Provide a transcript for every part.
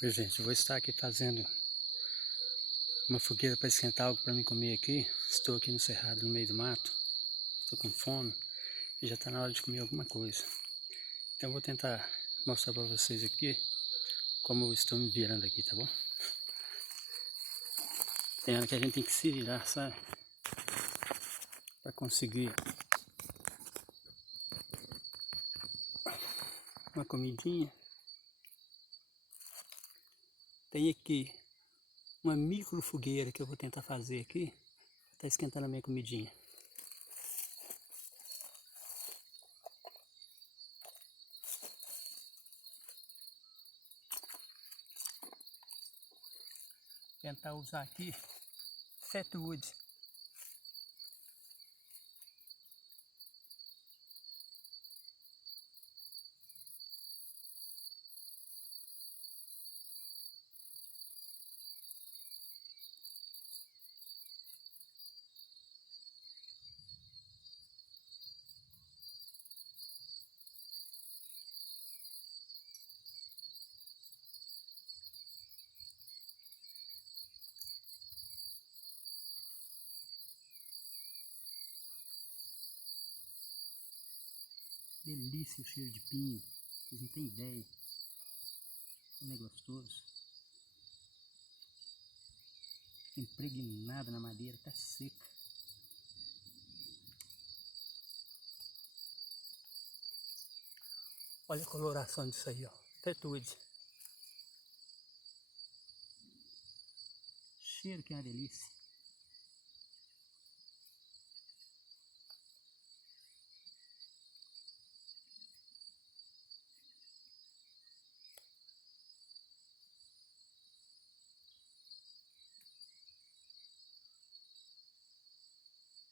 Oi, gente, eu vou estar aqui fazendo uma fogueira para esquentar algo para mim comer aqui. Estou aqui no cerrado, no meio do mato. Estou com fome e já está na hora de comer alguma coisa. Então eu vou tentar mostrar para vocês aqui como eu estou me virando aqui, tá bom? Tem hora que a gente tem que se virar, sabe? Para conseguir uma comidinha. Tem aqui uma micro fogueira que eu vou tentar fazer aqui. Está esquentando a minha comidinha. Tentar usar aqui Fatwood. Delícia o cheiro de pinho, vocês não têm ideia como é gostoso. Impregnada na madeira, tá seca. Olha a coloração disso aí, ó. Fatwood. Cheiro que é uma delícia.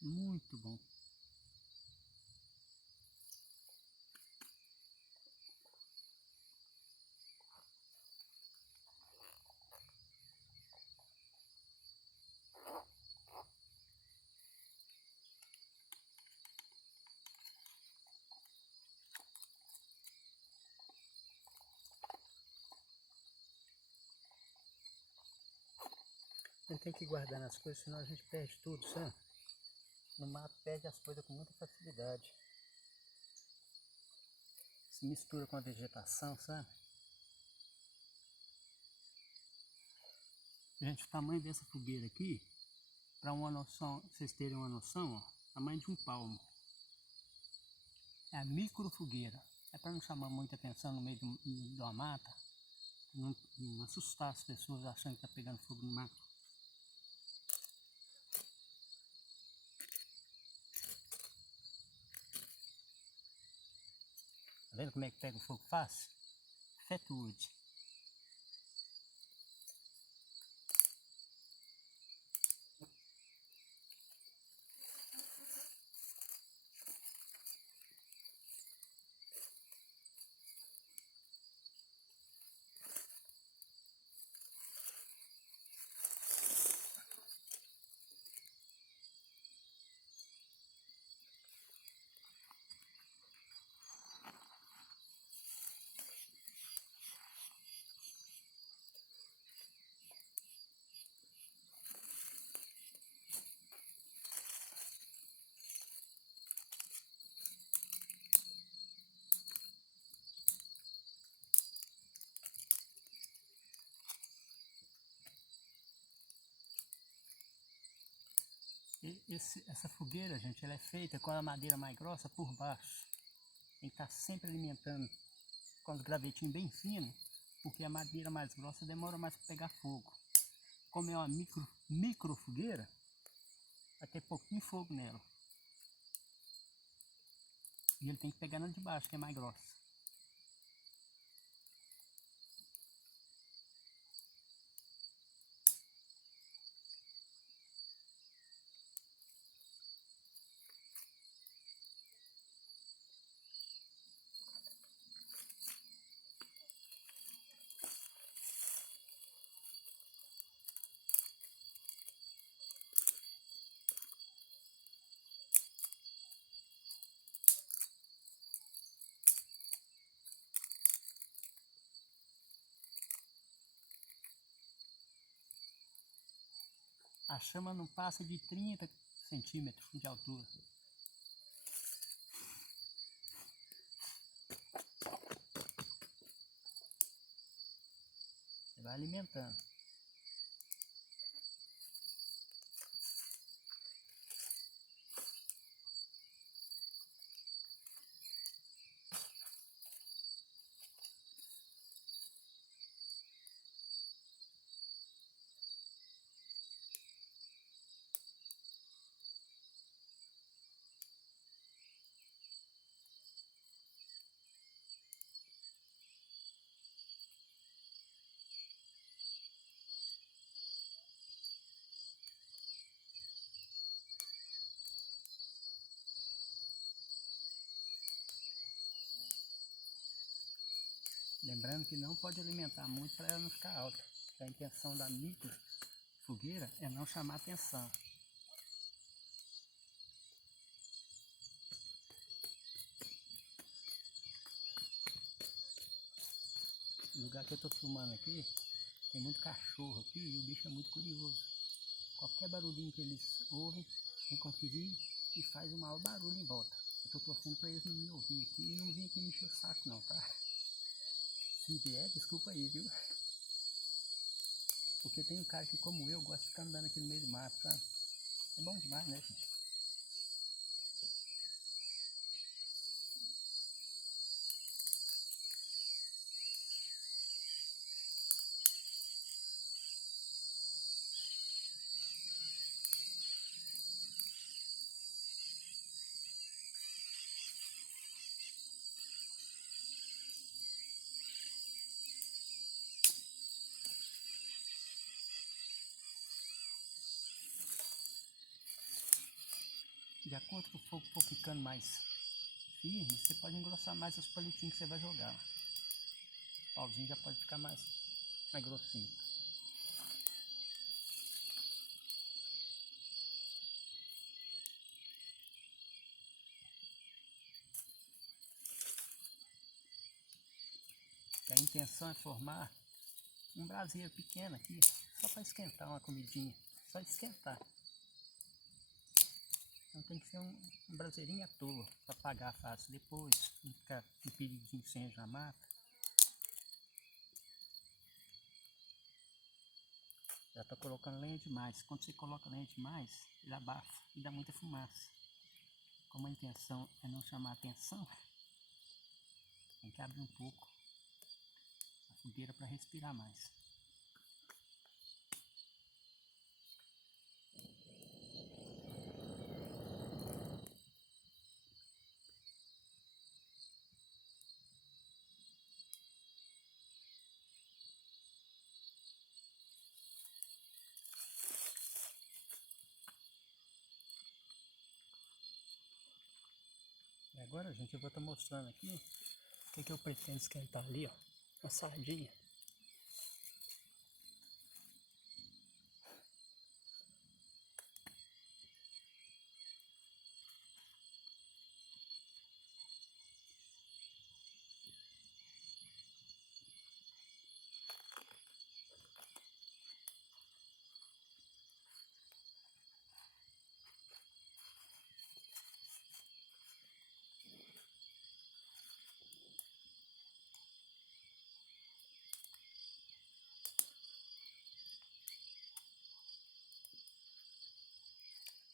Muito bom. A gente tem que guardar as coisas, senão a gente perde tudo, sabe? No mato perde as coisas com muita facilidade. Se mistura com a vegetação, sabe? Gente, o tamanho dessa fogueira aqui, para uma noção, vocês terem uma noção, ó, tamanho de um palmo. É a micro fogueira. É para não chamar muita atenção no meio de uma mata, não assustar as pessoas achando que está pegando fogo no mato. Tá vendo como é que pega o fogo fácil? Fatwood. Essa fogueira, gente, ela é feita com a madeira mais grossa por baixo. Tem que estar sempre alimentando com os gravetinhos bem finos, porque a madeira mais grossa demora mais para pegar fogo. Como é uma micro fogueira, vai ter pouquinho fogo nela. E ele tem que pegar na de baixo, que é mais grossa. A chama não passa de 30 centímetros de altura. Você vai alimentando. Lembrando que não pode alimentar muito para ela não ficar alta. A intenção da micro fogueira é não chamar atenção. No lugar que eu estou filmando aqui, tem muito cachorro aqui e o bicho é muito curioso. Qualquer barulhinho que eles ouvem, vem conferir e faz o maior barulho em volta. Eu estou torcendo para eles não me ouvir aqui e não vir aqui me encher o saco não, tá? Se vier, desculpa aí, viu? Porque tem um cara que, como eu, gosta de ficar andando aqui no meio do mato, sabe? É bom demais, né, gente? De acordo com o fogo for ficando mais firme, você pode engrossar mais os palitinhos que você vai jogar. O pauzinho já pode ficar mais grossinho. E a intenção é formar um braseiro pequeno aqui, só para esquentar uma comidinha, só esquentar. Então tem que ser um braseirinho à toa, para apagar fácil depois, não ficar em perigo de incêndio na mata. Já está colocando lenha demais. Quando você coloca lenha demais, ele abafa e dá muita fumaça. Como a intenção é não chamar atenção, tem que abrir um pouco a fogueira para respirar mais. E agora, gente, eu vou estar mostrando aqui o que eu pretendo esquentar ali, ó, uma sardinha.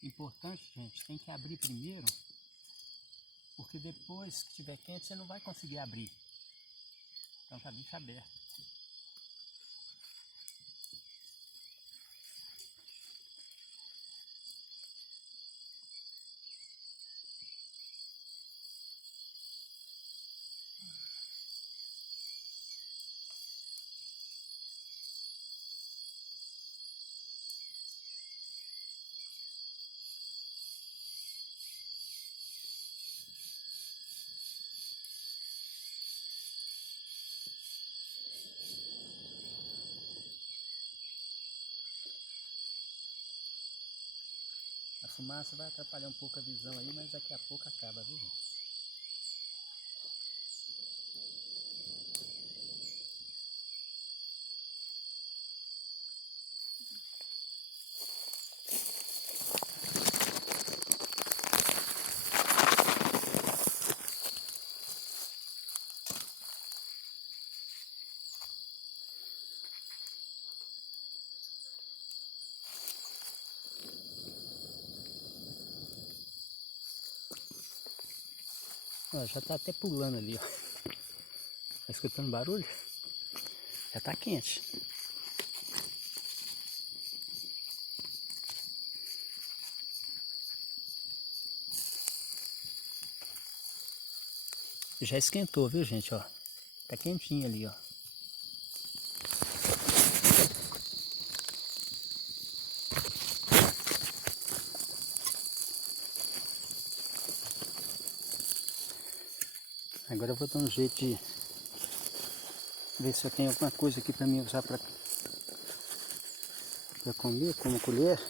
Importante, gente, tem que abrir primeiro, porque depois que estiver quente você não vai conseguir abrir. Então já deixa aberto. A fumaça vai atrapalhar um pouco a visão aí, mas daqui a pouco acaba, viu, gente? Ó, já tá até pulando ali, ó. Tá escutando barulho? Já tá quente. Já esquentou, viu, gente, ó. Tá quentinho ali, ó. Agora eu vou dar um jeito de ver se eu tenho alguma coisa aqui pra mim usar pra comer, como colher.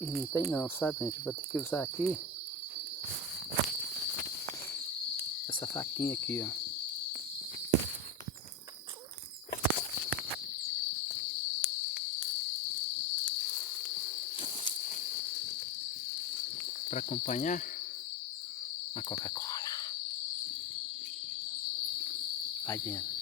E não tem não, sabe, gente? Vou ter que usar aqui essa faquinha aqui, ó. Para acompanhar a Coca-Cola. Vai vendo.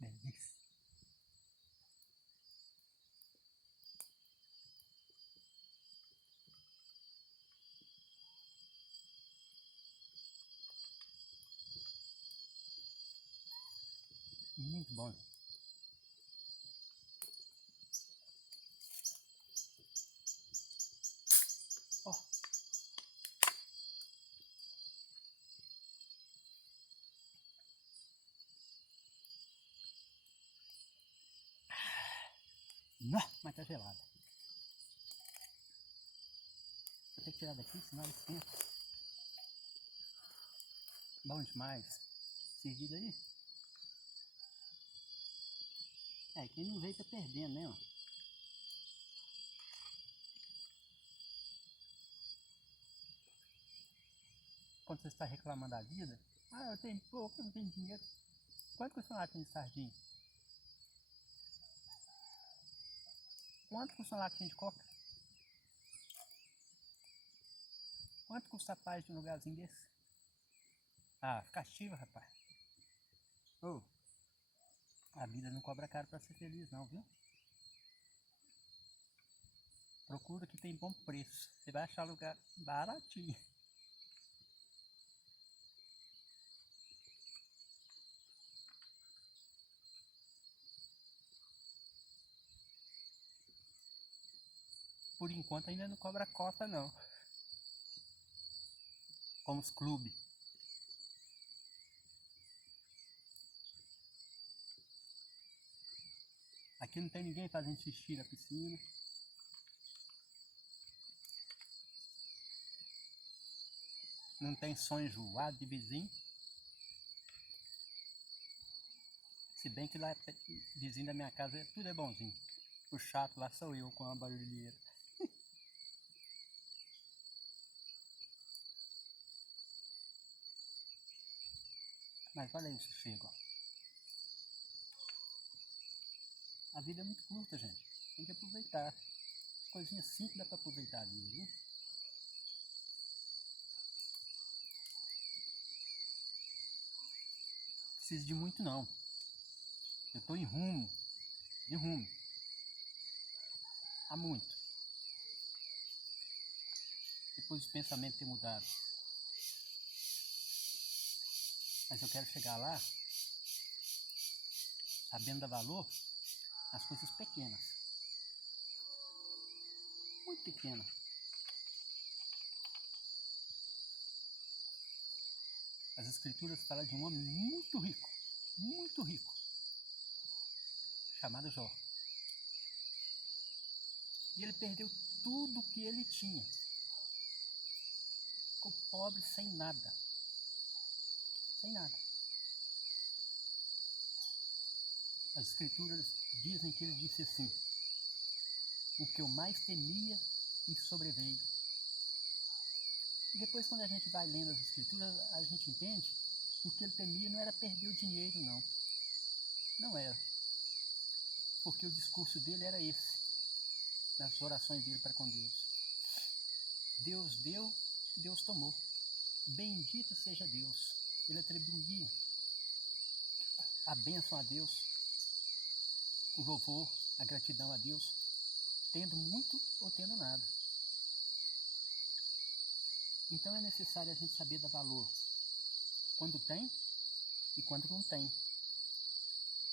Delícia. Muito bom. Ó. Não, mas tá gelada. Vou ter que tirar daqui, senão ele esquenta. Bom demais. Servido aí. É, quem não veio tá perdendo, né, ó. Quando você está reclamando da vida, eu tenho pouco, eu não tenho dinheiro. Quanto custa uma latinha de sardinha? Quanto custa uma latinha de coca? Quanto custa a paz de um lugarzinho desse? Ah, fica ativa, rapaz. Ô, a vida não cobra caro pra ser feliz não, viu? Procura que tem bom preço. Você vai achar lugar baratinho. Por enquanto ainda não cobra cota não. Como os clubes. Aqui não tem ninguém fazendo xixi na piscina. Não tem som enjoado de vizinho. Se bem que lá vizinho da minha casa tudo é bonzinho. O chato lá sou eu com a barulheira. Mas olha aí o sossego. A vida é muito curta, gente. Tem que aproveitar. As coisinhas simples dá pra aproveitar a vida, viu? Não precisa de muito não. Eu tô em rumo. Há muito. Depois os pensamentos ter mudado. Mas eu quero chegar lá sabendo dar valor às coisas pequenas. Muito pequenas. As escrituras falam de um homem muito rico, chamado Jó. E ele perdeu tudo que ele tinha. Ficou pobre sem nada. Sem nada. As escrituras dizem que ele disse assim: o que eu mais temia me sobreveio. E depois, quando a gente vai lendo as escrituras, a gente entende que o que ele temia não era perder o dinheiro, não. Não era. Porque o discurso dele era esse, nas orações dele para com Deus. Deus deu, Deus tomou. Bendito seja Deus. Ele atribuía a bênção a Deus, o louvor, a gratidão a Deus, tendo muito ou tendo nada. Então é necessário a gente saber dar valor quando tem e quando não tem.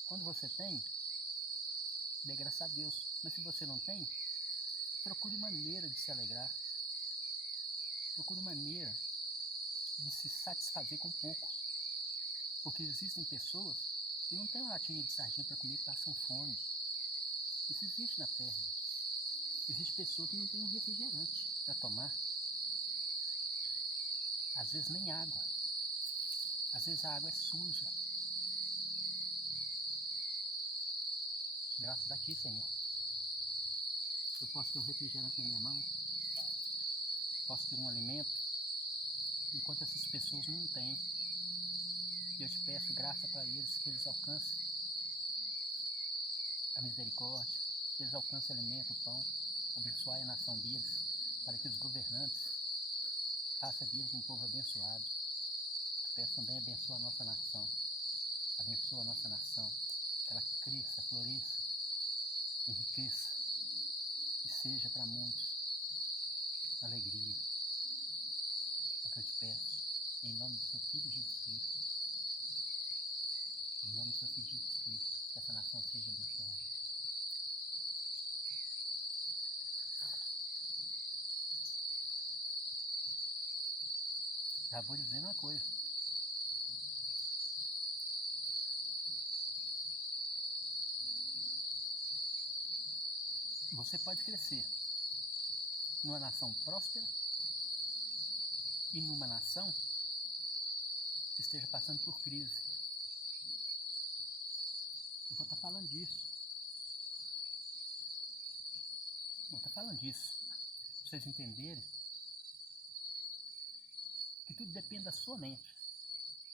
Quando você tem, dê graças a Deus. Mas se você não tem, procure maneira de se alegrar. Procure maneira de se satisfazer com pouco. Porque existem pessoas que não têm uma latinha de sardinha para comer e passam fome. Isso existe na terra. Existe pessoa que não tem um refrigerante para tomar. Às vezes nem água. Às vezes a água é suja. Graças a Ti, Senhor. Eu posso ter um refrigerante na minha mão. Posso ter um alimento. Enquanto essas pessoas não têm. Eu te peço graça para eles, que eles alcancem a misericórdia, que eles alcancem o alimento, o pão, abençoar a nação deles, para que os governantes façam deles um povo abençoado. Eu peço também abençoa a nossa nação, abençoa a nossa nação, que ela cresça, floresça, enriqueça e seja para muitos alegria. É o que eu te peço, em nome do seu Filho Jesus Cristo. Em nome do seu Filho Jesus Cristo, que essa nação seja abençoada. Já vou dizendo uma coisa. Você pode crescer numa nação próspera e numa nação que esteja passando por crise. Eu vou estar falando disso. Vou estar falando disso. Para vocês entenderem que tudo depende da sua mente,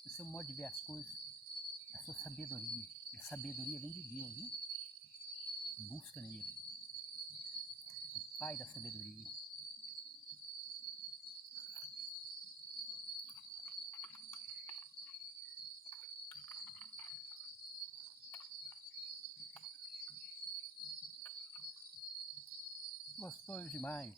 do seu modo de ver as coisas, da sua sabedoria. E a sabedoria vem de Deus, hein? Busca nele. O Pai da sabedoria. Gostoso demais.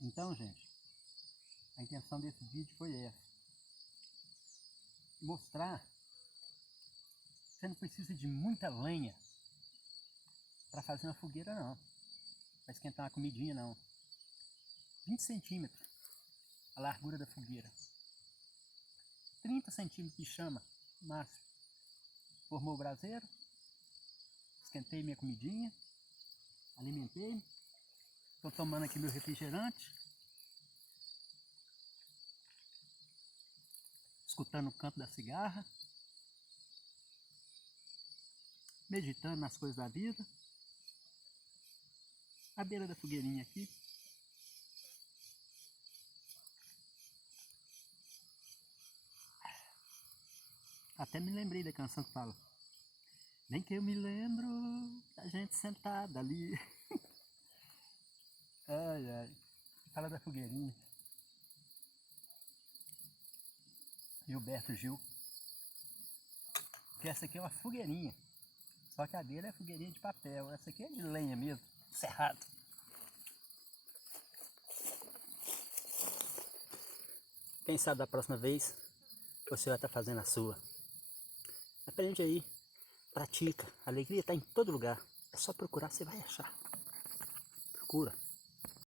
Então, gente, a intenção desse vídeo foi essa. Mostrar que você não precisa de muita lenha para fazer uma fogueira, não. Para esquentar uma comidinha, não. 20 centímetros a largura da fogueira. 30 centímetros de chama, máximo. Formou o braseiro. Esquentei minha comidinha. Alimentei-me. Estou tomando aqui meu refrigerante. Escutando o canto da cigarra. Meditando nas coisas da vida. À beira da fogueirinha aqui. Até me lembrei da canção que fala: nem que eu me lembro da gente sentada ali. Ai, ai. Fala da fogueirinha. Gilberto Gil. Que essa aqui é uma fogueirinha. Só que a dele é fogueirinha de papel. Essa aqui é de lenha mesmo. Cerrado. Quem sabe da próxima vez você vai estar fazendo a sua. Aprende aí, pratica. A alegria está em todo lugar. É só procurar, você vai achar. Procura.